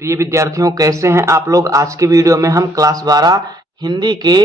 प्रिय विद्यार्थियों, कैसे हैं आप लोग। आज के वीडियो में हम क्लास 12 हिंदी के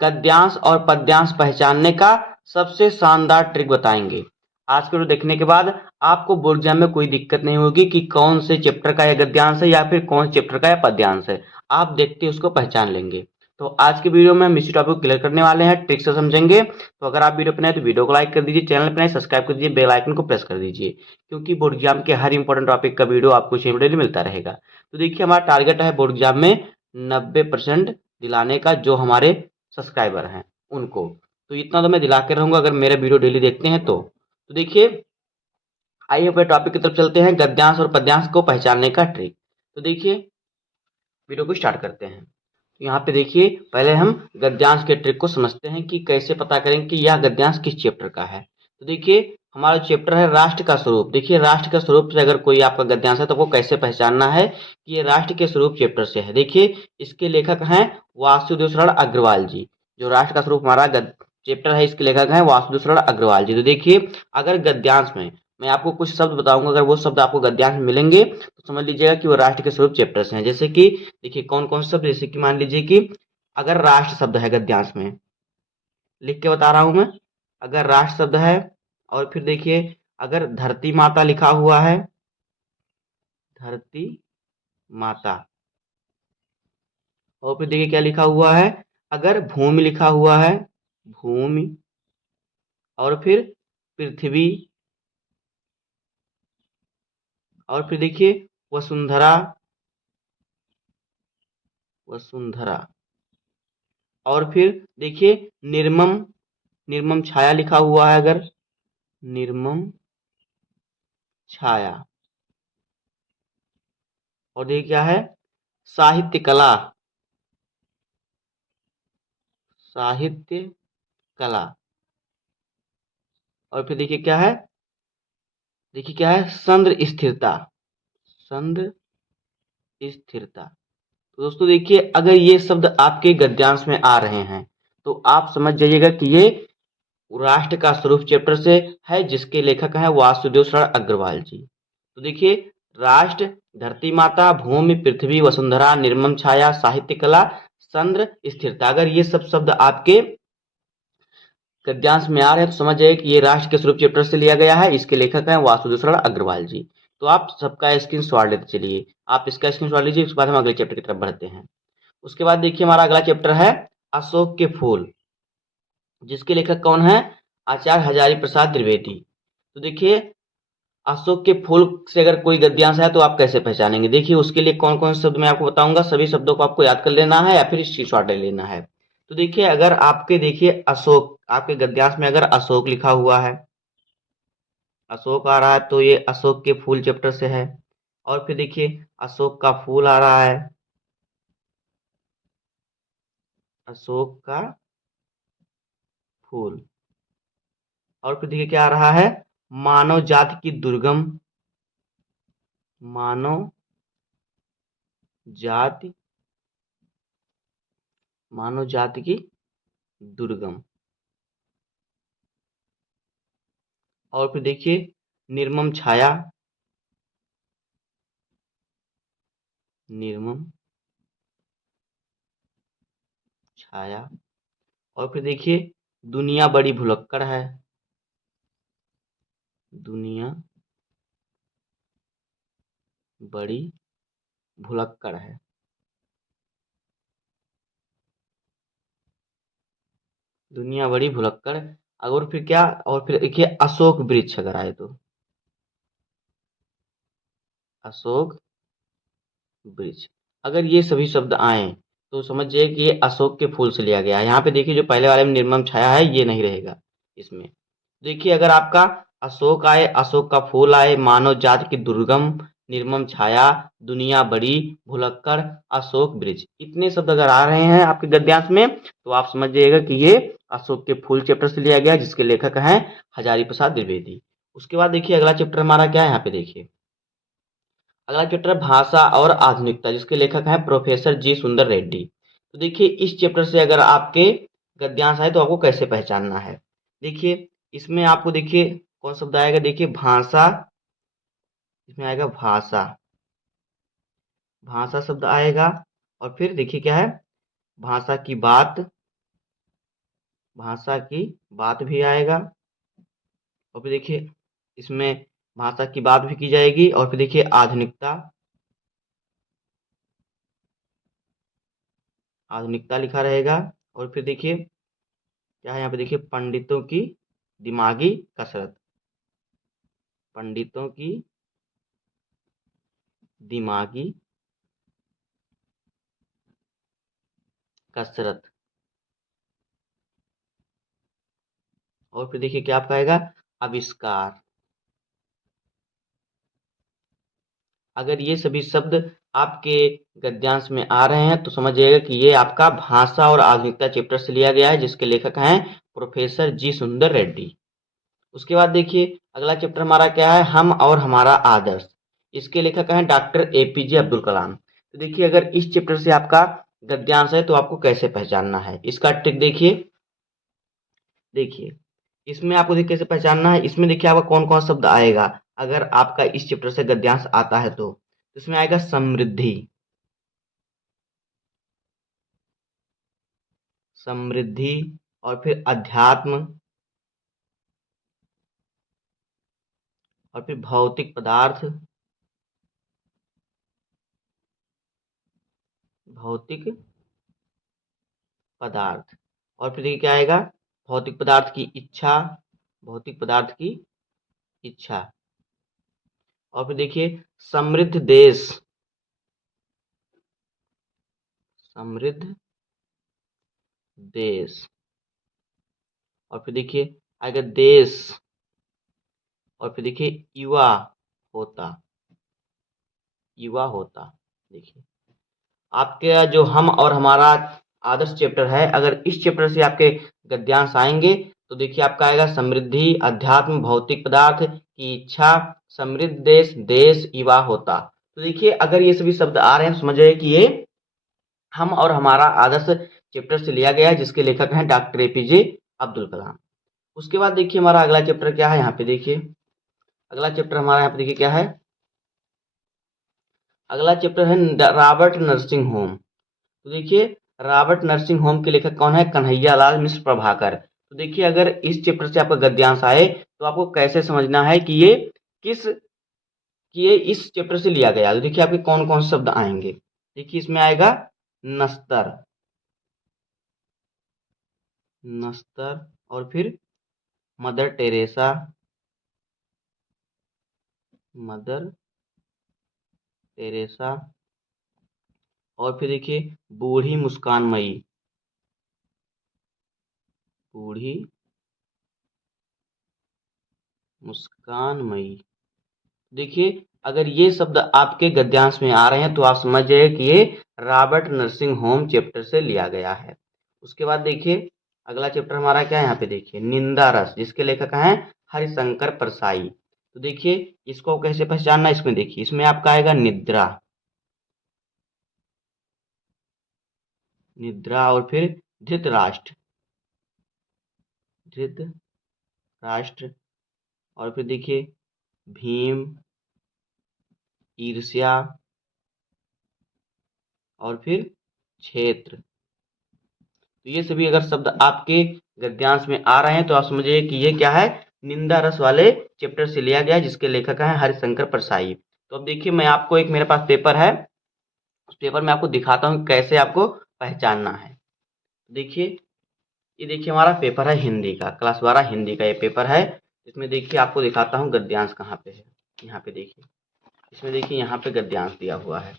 गद्यांश और पद्यांश पहचानने का सबसे शानदार ट्रिक बताएंगे। आज के वीडियो देखने के बाद आपको बोर्ड एग्जाम में कोई दिक्कत नहीं होगी कि कौन से चैप्टर का यह गद्यांश है या फिर कौन से चैप्टर का यह पद्यांश है। आप देखते उसको पहचान लेंगे। तो आज के वीडियो में हम इसी टॉपिक को क्लियर करने वाले हैं, ट्रिक से समझेंगे। तो अगर आप वीडियो पे नए तो वीडियो को लाइक कर दीजिए, चैनल पे नए सब्सक्राइब कर दीजिए, बेल आइकन को प्रेस कर दीजिए, क्योंकि बोर्ड एग्जाम के हर इंपॉर्टेंट टॉपिक का वीडियो आपको डेली मिलता रहेगा। तो देखिए, हमारा टारगेट है बोर्ड एग्जाम में 90% दिलाने का, जो हमारे सब्सक्राइबर हैं उनको। तो इतना तो मैं दिला के रहूंगा अगर मेरे वीडियो डेली देखते हैं तो देखिए, आइए अपने टॉपिक की तरफ चलते हैं, गद्यांश और पद्यांश को पहचानने का ट्रिक। तो देखिए, वीडियो को स्टार्ट करते हैं। तो यहाँ पे देखिए, पहले हम गद्यांश के ट्रिक को समझते हैं कि कैसे पता करें कि यह गद्यांश किस चैप्टर का है। तो देखिए, हमारा चैप्टर है राष्ट्र का स्वरूप। देखिए, राष्ट्र का स्वरूप से अगर कोई आपका गद्यांश है तो आपको कैसे पहचानना है कि ये राष्ट्र के स्वरूप चैप्टर से है। देखिए, इसके लेखक हैं वासुदेव शरण अग्रवाल जी। जो राष्ट्र का स्वरूप हमारा चैप्टर है, इसके लेखक हैं वासुदेव शरण अग्रवाल जी। तो देखिए, अगर गद्यांश में मैं आपको कुछ शब्द बताऊंगा, अगर वो शब्द आपको गद्यांश में मिलेंगे तो समझ लीजिएगा कि वो राष्ट्र के स्वरूप चैप्टर से हैं। जैसे कि देखिए, कौन कौन से शब्द, जैसे कि मान लीजिए कि अगर राष्ट्र शब्द है गद्यांश में, लिख के बता रहा हूं मैं, अगर राष्ट्र शब्द है, और फिर देखिए अगर धरती माता लिखा हुआ है, धरती माता, और फिर देखिए क्या लिखा हुआ है, अगर भूमि लिखा हुआ है, भूमि, और फिर पृथ्वी, और फिर देखिए वसुंधरा, वसुंधरा, और फिर देखिए निर्मम, निर्मम छाया लिखा हुआ है, अगर निर्मम छाया, और देखिए क्या है, साहित्य कला, साहित्य कला, और फिर देखिए क्या है, देखिए क्या है, संद्र स्थिरता, संद्र स्थिरता। तो दोस्तों देखिए, अगर ये शब्द आपके गद्यांश में आ रहे हैं तो आप समझ जाइएगा कि ये राष्ट्र का स्वरूप चैप्टर से है, जिसके लेखक हैं वासुदेव शरण अग्रवाल जी। तो देखिए, राष्ट्र, धरती माता, भूमि, पृथ्वी, वसुंधरा, निर्मम छाया, साहित्य कला, संद्र स्थिरता, अगर ये सब शब्द आपके गद्यांश में आ रहे हैं तो समझ जाइए कि ये राष्ट्र के स्वरूप चैप्टर से लिया गया है। इसके लेखक हैं वासुदेव शरण अग्रवाल जी। तो आप सबका स्क्रीनशॉट लेते चलिए, आप इसका स्क्रीनशॉट लीजिए। उसके बाद हम अगले चैप्टर की तरफ बढ़ते हैं। उसके बाद देखिए, हमारा अगला चैप्टर है अशोक के फूल, जिसके लेखक कौन है, आचार्य हजारी प्रसाद द्विवेदी। तो देखिए, अशोक के फूल से अगर कोई गद्यांश है तो आप कैसे पहचानेंगे। देखिए, उसके लिए कौन कौन से शब्द मैं आपको बताऊंगा, सभी शब्दों को आपको याद कर लेना है या फिर स्क्रीनशॉट ले लेना है। तो देखिए, अगर आपके देखिए अशोक, आपके गद्यांश में अगर अशोक लिखा हुआ है, अशोक आ रहा है तो ये अशोक के फूल चैप्टर से है। और फिर देखिए अशोक का फूल आ रहा है, अशोक का फूल, और फिर देखिए क्या आ रहा है, मानव जाति की दुर्गम, मानव जाति, मानव जाति की दुर्गम, और फिर देखिए निर्मम छाया, निर्मम छाया, और फिर देखिए दुनिया बड़ी भुलक्कड़ है, दुनिया बड़ी भुलक्कड़ है, दुनिया बड़ी भुलक्कड़। और फिर क्या, और फिर देखिए अशोक वृक्ष अगर आए तो, अशोक वृक्ष, अगर ये सभी शब्द आए तो समझिए कि ये अशोक के फूल से लिया गया है। यहाँ पे देखिए जो पहले वाले में निर्मम छाया है, ये नहीं रहेगा इसमें। देखिए, अगर आपका अशोक आए, अशोक का फूल आए, मानव जाति की दुर्गम, निर्मम छाया, दुनिया बड़ी भुलक्कड़, अशोक वृक्ष, इतने शब्द अगर आ रहे हैं आपके गद्यांश में तो आप समझ जाइएगा कि ये अशोक के फूल चैप्टर से लिया गया है, जिसके लेखक हैं हजारी प्रसाद द्विवेदी। उसके बाद देखिए अगला चैप्टर हमारा क्या है, यहाँ पे देखिए अगला चैप्टर है भाषा और आधुनिकता, जिसके लेखक हैं प्रोफेसर जी सुंदर रेड्डी। तो देखिए, इस चैप्टर से अगर आपके गद्यांश आए तो आपको कैसे पहचानना है। देखिए, इसमें आपको देखिए कौन शब्द आएगा, देखिए भाषा, इसमें आएगा भाषा, भाषा शब्द आएगा और फिर देखिए क्या है, भाषा की बात, भाषा की बात भी आएगा और फिर देखिए इसमें भाषा की बात भी की जाएगी और फिर देखिए आधुनिकता, आधुनिकता लिखा रहेगा और फिर देखिए क्या है यहाँ पे, देखिए पंडितों की दिमागी कसरत, पंडितों की दिमागी कसरत और फिर देखिए क्या आपका आएगा, आविष्कार। अगर ये सभी शब्द आपके गद्यांश में आ रहे हैं तो समझिएगा कि ये आपका भाषा और आधुनिकता चैप्टर से लिया गया है, जिसके लेखक हैं प्रोफेसर जी सुंदर रेड्डी। उसके बाद देखिए अगला चैप्टर हमारा क्या है, हम और हमारा आदर्श। इसके लेखक हैं डॉक्टर एपीजे अब्दुल कलाम। तो देखिए अगर इस चैप्टर से आपका गद्यांश है तो आपको कैसे पहचानना है, इसका ट्रिक देखिए। देखिए इसमें आपको देखिए कैसे पहचानना है, इसमें देखिए आपका कौन कौन शब्द आएगा अगर आपका इस चैप्टर से गद्यांश आता है तो इसमें आएगा समृद्धि, समृद्धि और फिर अध्यात्म और फिर भौतिक पदार्थ, भौतिक पदार्थ और फिर देखिए क्या आएगा, भौतिक पदार्थ की इच्छा, भौतिक पदार्थ की इच्छा और फिर देखिए समृद्ध देश, समृद्ध देश और फिर देखिए आएगा देश और फिर देखिए युवा होता, युवा होता। देखिए आपके जो हम और हमारा आदर्श चैप्टर है, अगर इस चैप्टर से आपके गद्यांश आएंगे तो देखिए आपका आएगा समृद्धि, अध्यात्म, भौतिक पदार्थ की इच्छा, समृद्ध देश, देश, युवा होता। तो देखिए अगर ये सभी शब्द आ रहे हैं समझिए कि ये हम और हमारा आदर्श चैप्टर से लिया गया है, जिसके लेखक हैं डॉक्टर एपीजे अब्दुल कलाम। उसके बाद देखिए हमारा अगला चैप्टर क्या है, यहाँ पे देखिए अगला चैप्टर हमारा यहाँ पे देखिए क्या है, अगला चैप्टर है रॉबर्ट नर्सिंग होम। तो देखिए रॉबर्ट नर्सिंग होम के लेखक कौन है, कन्हैया लाल मिश्र प्रभाकर। तो देखिए अगर इस चैप्टर से आपका गद्यांश आए तो आपको कैसे समझना है कि ये किस, कि ये इस चैप्टर से लिया गया। तो देखिए आपके कौन कौन से शब्द आएंगे, देखिए इसमें आएगा नस्तर, नस्तर और फिर मदर टेरेसा, मदर टेरेसा और फिर देखिए बूढ़ी मुस्कानमयी, बूढ़ी मुस्कानमयी। देखिए अगर ये शब्द आपके गद्यांश में आ रहे हैं तो आप समझ जाइए कि ये रॉबर्ट नर्सिंग होम चैप्टर से लिया गया है। उसके बाद देखिए अगला चैप्टर हमारा क्या है, यहाँ पे देखिए निंदा रस, जिसके लेखक हैं हरिशंकर परसाई। तो देखिए इसको कैसे पहचानना, इसमें देखिए इसमें आपका आएगा निद्रा, निद्रा और फिर धृतराष्ट्र, धृतराष्ट्र और फिर देखिए भीम, ईर्ष्या और फिर क्षेत्र। तो ये सभी अगर शब्द आपके गद्यांश में आ रहे हैं तो आप समझिए कि ये क्या है, निंदा रस वाले चैप्टर से लिया गया है, जिसके लेखक हैं हरिशंकर परसाई। तो अब देखिए मैं आपको एक, मेरे पास पेपर है, उस पेपर में आपको दिखाता हूँ कैसे आपको पहचानना है। देखिए ये देखिए हमारा पेपर है हिंदी का, क्लास 12 हिंदी का ये पेपर है। इसमें देखिए आपको दिखाता हूँ गद्यांश कहाँ पे है। यहाँ पे देखिए, इसमें देखिए यहाँ पे गद्यांश दिया हुआ है।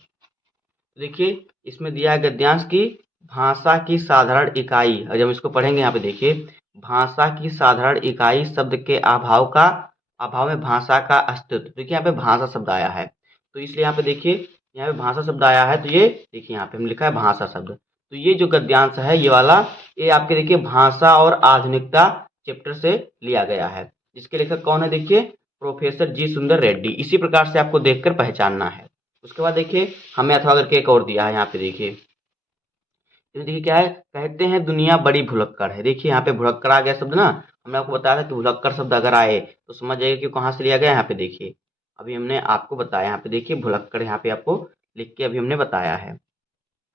देखिए इसमें दिया है गद्यांश की भाषा की साधारण इकाई, और जब इसको पढ़ेंगे यहाँ पे देखिए भाषा की साधारण इकाई शब्द के अभाव का, अभाव में भाषा का अस्तित्व। देखिए यहाँ पे भाषा शब्द आया है तो इसलिए यहाँ पे देखिए यहाँ पे भाषा शब्द आया है, तो ये देखिए यहाँ पे हम लिखा है भाषा शब्द। तो ये जो गद्यांश है ये वाला, ये आपके देखिए भाषा और आधुनिकता चैप्टर से लिया गया है, जिसके लेखक कौन है, देखिए प्रोफेसर जी सुंदर रेड्डी। इसी प्रकार से आपको देखकर पहचानना है। उसके बाद देखिए हमें अथवा करके एक और दिया है, यहाँ पे देखिए, इसमें देखिए क्या है, कहते हैं दुनिया बड़ी भुलक्कड़ है। देखिए यहाँ पे भुलक्कड़ आ गया शब्द ना, हमने आपको बताया था कि भुलक्कड़ शब्द अगर आए तो समझ जाइए कि कहाँ से लिया गया। यहाँ पे देखिए अभी हमने आपको बताया, यहाँ पे देखिए भुलक्कड़ यहाँ पे आपको लिख के अभी हमने बताया है।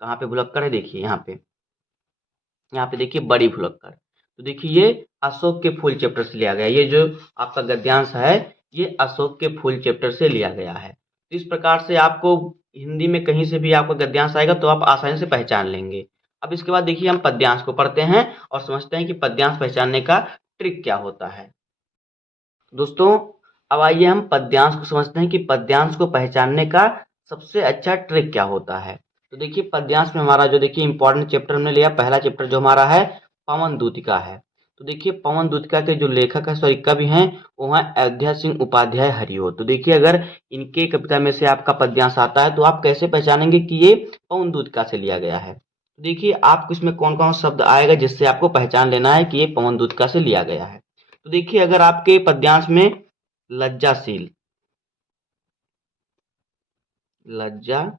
कहाँ पे भुलक्कड़ है, देखिए यहाँ पे देखिए बड़ी भुलक्कड़। तो देखिए ये अशोक के फूल चैप्टर से लिया गया है। ये जो आपका गद्यांश है ये अशोक के फूल चैप्टर से लिया गया है। तो इस प्रकार से आपको हिंदी में कहीं से भी आपका गद्यांश आएगा तो आप आसानी से पहचान लेंगे। अब इसके बाद देखिए हम पद्यांश को पढ़ते हैं और समझते हैं कि पद्यांश पहचानने का ट्रिक क्या होता है। दोस्तों अब आइए हम पद्यांश को समझते हैं कि पद्यांश को पहचानने का सबसे अच्छा ट्रिक क्या होता है। तो देखिए पद्यांश में हमारा जो देखिए इंपॉर्टेंट चैप्टर हमने लिया, पहला चैप्टर जो हमारा है पवन दूतिका है। तो देखिए पवन दूतिका के जो लेखक है सॉरी कवि हैं वो हैं अयोध्या सिंह उपाध्याय हरिओ। तो देखिए अगर इनके कविता में से आपका पद्यांश आता है तो आप कैसे पहचानेंगे कि ये पवन दूतिका से लिया गया है। तो देखिए आपको इसमें कौन कौन शब्द आएगा जिससे आपको पहचान लेना है कि ये पवन दूतिका से लिया गया है। तो देखिए अगर आपके पद्यांश में लज्जाशील लज्जाशील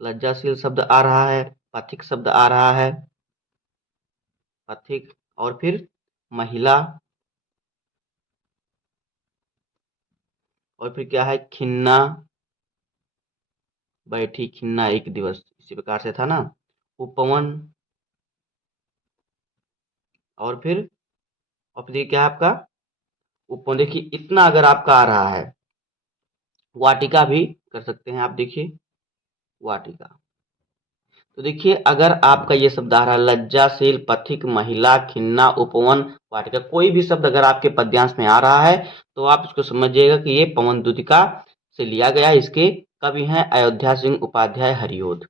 लज्जाशील शब्द आ रहा है, पथिक शब्द आ रहा है, पथिक, और फिर महिला, और फिर क्या है खिन्ना, बैठी खिन्ना एक दिवस, इसी प्रकार से था ना, उपवन, और फिर ये क्या है आपका उपवन। देखिए इतना अगर आपका आ रहा है, वाटिका भी कर सकते हैं आप, देखिए वाटिका। तो देखिए अगर आपका ये शब्द आ रहा है लज्जाशील, पथिक, महिला, खिन्ना, उपवन, वाटिका, कोई भी शब्द अगर आपके पद्यांश में आ रहा है तो आप इसको समझिएगा कि ये पवन दूतिका से लिया गया है। इसके कवि हैं अयोध्या सिंह उपाध्याय हरिओद।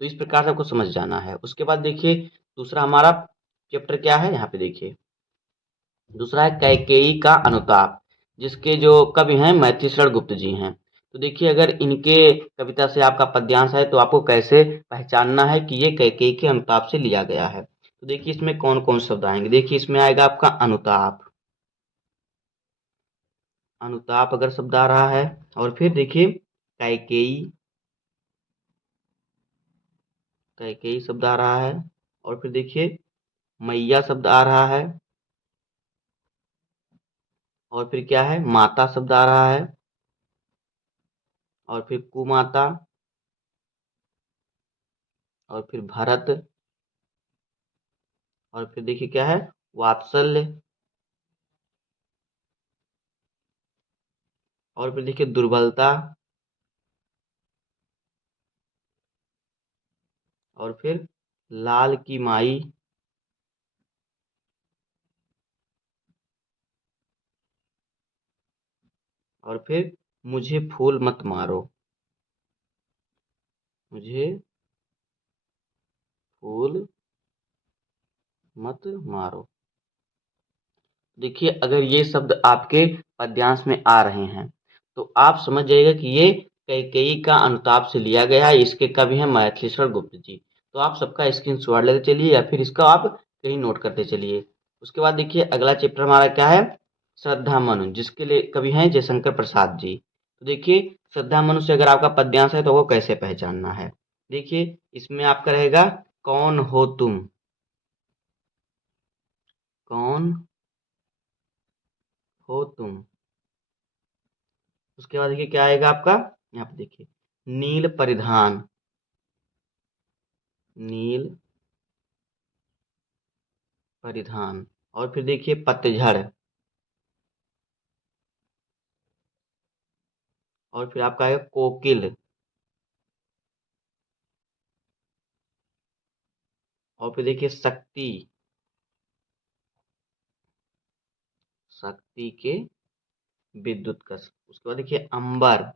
तो इस प्रकार से आपको समझ जाना है। उसके बाद देखिए दूसरा हमारा चैप्टर क्या है, यहाँ पे देखिए दूसरा है कैकेयी का अनुताप, जिसके जो कवि हैं मैथिलीशरण गुप्त जी हैं। तो देखिए अगर इनके कविता से आपका पद्यांश है तो आपको कैसे पहचानना है कि ये कैकेयी के अनुताप से लिया गया है। तो देखिए इसमें कौन कौन शब्द आएंगे, देखिए इसमें आएगा आपका अनुताप, अनुताप अगर शब्द आ रहा है, और फिर देखिए कैकेयी, कैकेयी शब्द आ रहा है, और फिर देखिए मैया शब्द आ रहा है, और फिर क्या है माता शब्द आ रहा है, और फिर कुमाता, और फिर भरत, और फिर देखिए क्या है वात्सल्य, और फिर देखिए दुर्बलता, और फिर लाल की माई, और फिर मुझे फूल मत मारो, मुझे फूल मत मारो। देखिए अगर ये शब्द आपके पद्यांश में आ रहे हैं तो आप समझ जाइएगा कि ये कैकेयी का अनुताप से लिया गया है। इसके कवि हैं मैथिलीशरण गुप्त जी। तो आप सबका स्क्रीनशॉट लेते चलिए या फिर इसका आप कहीं नोट करते चलिए। उसके बाद देखिए अगला चैप्टर हमारा क्या है श्रद्धा मनु, जिसके लिए कवि हैं जयशंकर प्रसाद जी। तो देखिए श्रद्धा मनु से अगर आपका पद्यांश है तो वो कैसे पहचानना है। देखिए इसमें आपका रहेगा कौन हो तुम, कौन हो तुम। उसके बाद देखिए क्या आएगा आपका, यहाँ पे देखिए नील परिधान, नील परिधान, और फिर देखिए पतझड़, और फिर आपका आएगा कोकिल, और फिर देखिए शक्ति, शक्ति के विद्युत कश। उसके बाद देखिए अंबर,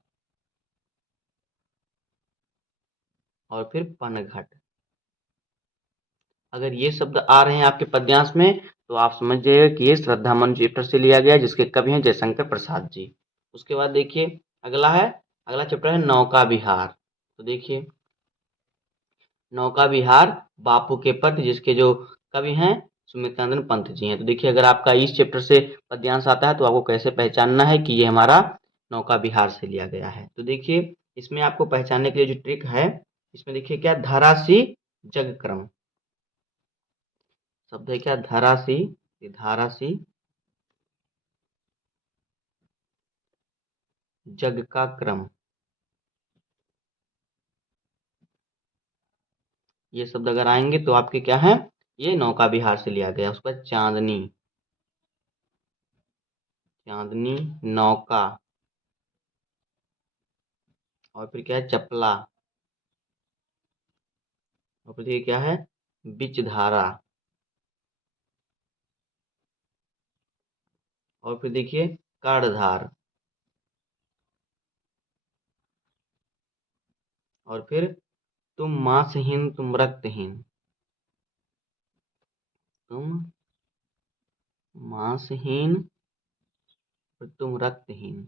और फिर पनघट। अगर ये शब्द आ रहे हैं आपके पद्यांश में तो आप समझ जाइएगा कि ये श्रद्धा मन चैप्टर से लिया गया है, जिसके कवि हैं जयशंकर प्रसाद जी। उसके बाद देखिए अगला चैप्टर है नौका विहार। तो देखिए नौका विहार बापू के पत्र, जिसके जो कवि हैं सुमित्रानंदन पंत जी हैं। तो देखिए अगर आपका इस चैप्टर से पद्यांश आता है तो आपको कैसे पहचानना है कि ये हमारा नौका विहार से लिया गया है। तो देखिए इसमें आपको पहचानने के लिए जो ट्रिक है, इसमें देखिए क्या धरासी जग क्रम शब्द है, क्या धरासी, ये धारासी जग का क्रम। ये शब्द अगर आएंगे तो आपके क्या है, ये नौका विहार से लिया गया। उसके बाद चांदनी, चांदनी नौका, और फिर क्या है, चपला, और फिर ये क्या है, बिचधारा, और फिर देखिए कर्णधार, और फिर तुम मांसहीन तुम रक्तहीन, तुम मांसहीन और तुम रक्तहीन।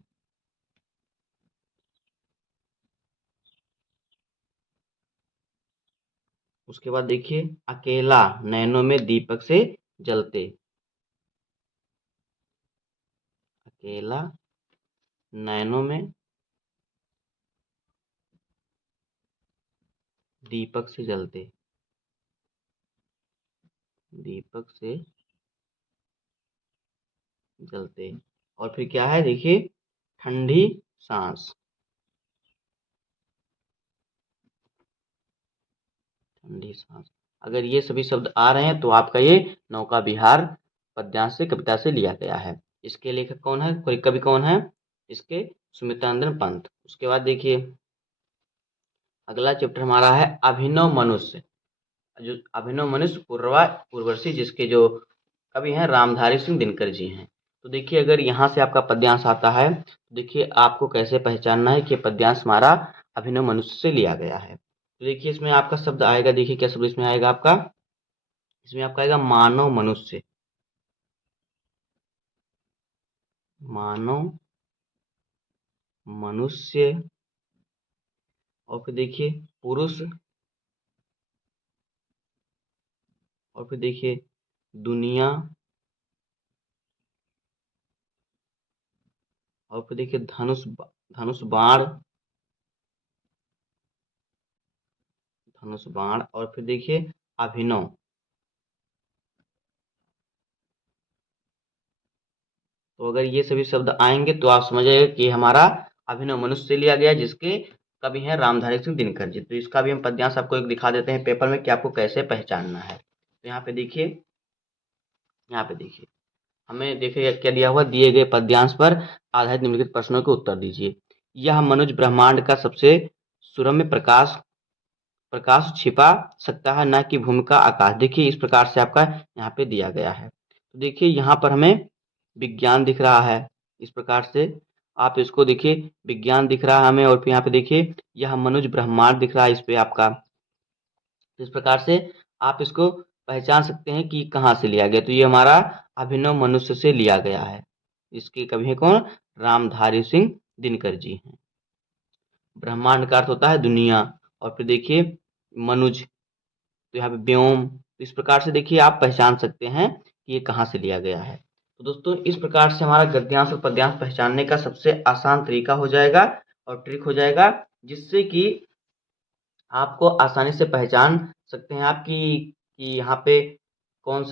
उसके बाद देखिए अकेला नैनों में दीपक से जलते, अकेला नैनों में दीपक से जलते, दीपक से जलते। और फिर क्या है देखिए, ठंडी सांस, ठंडी सांस। अगर ये सभी शब्द आ रहे हैं तो आपका ये नौका विहार पद्यांश से, कविता से लिया गया है। इसके लेखक कौन है, कोई कवि कौन है इसके, सुमित्रानंदन पंत। उसके बाद देखिए अगला चैप्टर हमारा है अभिनव मनुष्य। जो अभिनव मनुष्य पूर्ववर्षी, जिसके जो कवि हैं रामधारी सिंह दिनकर जी हैं। तो देखिए अगर यहाँ से आपका पद्यांश आता है तो देखिए आपको कैसे पहचानना है कि पद्यांश हमारा अभिनव मनुष्य से लिया गया है। तो देखिए इसमें आपका शब्द आएगा, देखिए क्या शब्द इसमें आएगा आपका, इसमें आपका आएगा मानव मनुष्य, मानव मनुष्य, और फिर देखिए पुरुष, और फिर देखिए दुनिया, और फिर देखिए धनुष बाण, धनुष बाण, और फिर देखिए अभिनव। तो अगर ये सभी शब्द आएंगे तो आप समझिएगा कि हमारा अभिनव मनुष्य से लिया गया, जिसके कवि हैं रामधारी सिंह दिनकर जी। तो इसका भी हम पद्यांश आपको एक दिखा देते हैं पेपर में कि आपको कैसे पहचानना है। तो यहाँ पे देखिए, यहाँ पे देखिए हमें देखिए क्या दिया हुआ, दिए गए पद्यांश पर आधारित निम्नलिखित प्रश्नों के उत्तर दीजिए। यह मनुज ब्रह्मांड का सबसे सुरम्य प्रकाश प्रकाश छिपा सकता है, न कि भूमिका आकाश। देखिए इस प्रकार से आपका यहाँ पे दिया गया है। तो देखिए यहाँ पर हमें विज्ञान दिख रहा है, इस प्रकार से आप इसको देखिए, विज्ञान दिख रहा है हमें, और फिर यहाँ पे देखिए यह मनुज ब्रह्मांड दिख रहा है इस पे आपका। तो इस प्रकार से आप इसको पहचान सकते हैं कि कहाँ से लिया गया। तो ये हमारा अभिनव मनुष्य से लिया गया है। इसके कवि हैं कौन, रामधारी सिंह दिनकर जी हैं। ब्रह्मांड का अर्थ होता है दुनिया, और फिर देखिए मनुज, तो यहाँ पे व्योम। तो इस प्रकार से देखिए आप पहचान सकते हैं कि ये कहाँ से लिया गया है। तो दोस्तों इस प्रकार से हमारा गद्यांश और पद्यांश पहचानने का सबसे आसान तरीका हो जाएगा और ट्रिक हो जाएगा, जिससे कि आपको आसानी से पहचान सकते हैं आप कि यहाँ पे कौन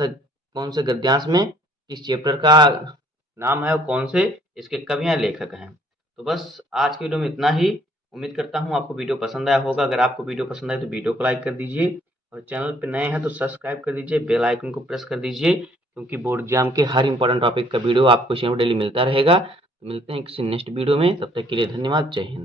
से गद्यांश में किस चैप्टर का नाम है और कौन से इसके कवि या लेखक हैं। तो बस आज की वीडियो में इतना ही। उम्मीद करता हूँ आपको वीडियो पसंद आया होगा। अगर आपको वीडियो पसंद आए तो वीडियो को लाइक कर दीजिए, और चैनल पर नए हैं तो सब्सक्राइब कर दीजिए, बेल आइकन को प्रेस कर दीजिए, क्योंकि बोर्ड एग्जाम के हर इंपॉर्टेंट टॉपिक का वीडियो आपको चैनल पर डेली मिलता रहेगा। तो मिलते हैं किसी नेक्स्ट वीडियो में, तब तक के लिए धन्यवाद, जय हिंद।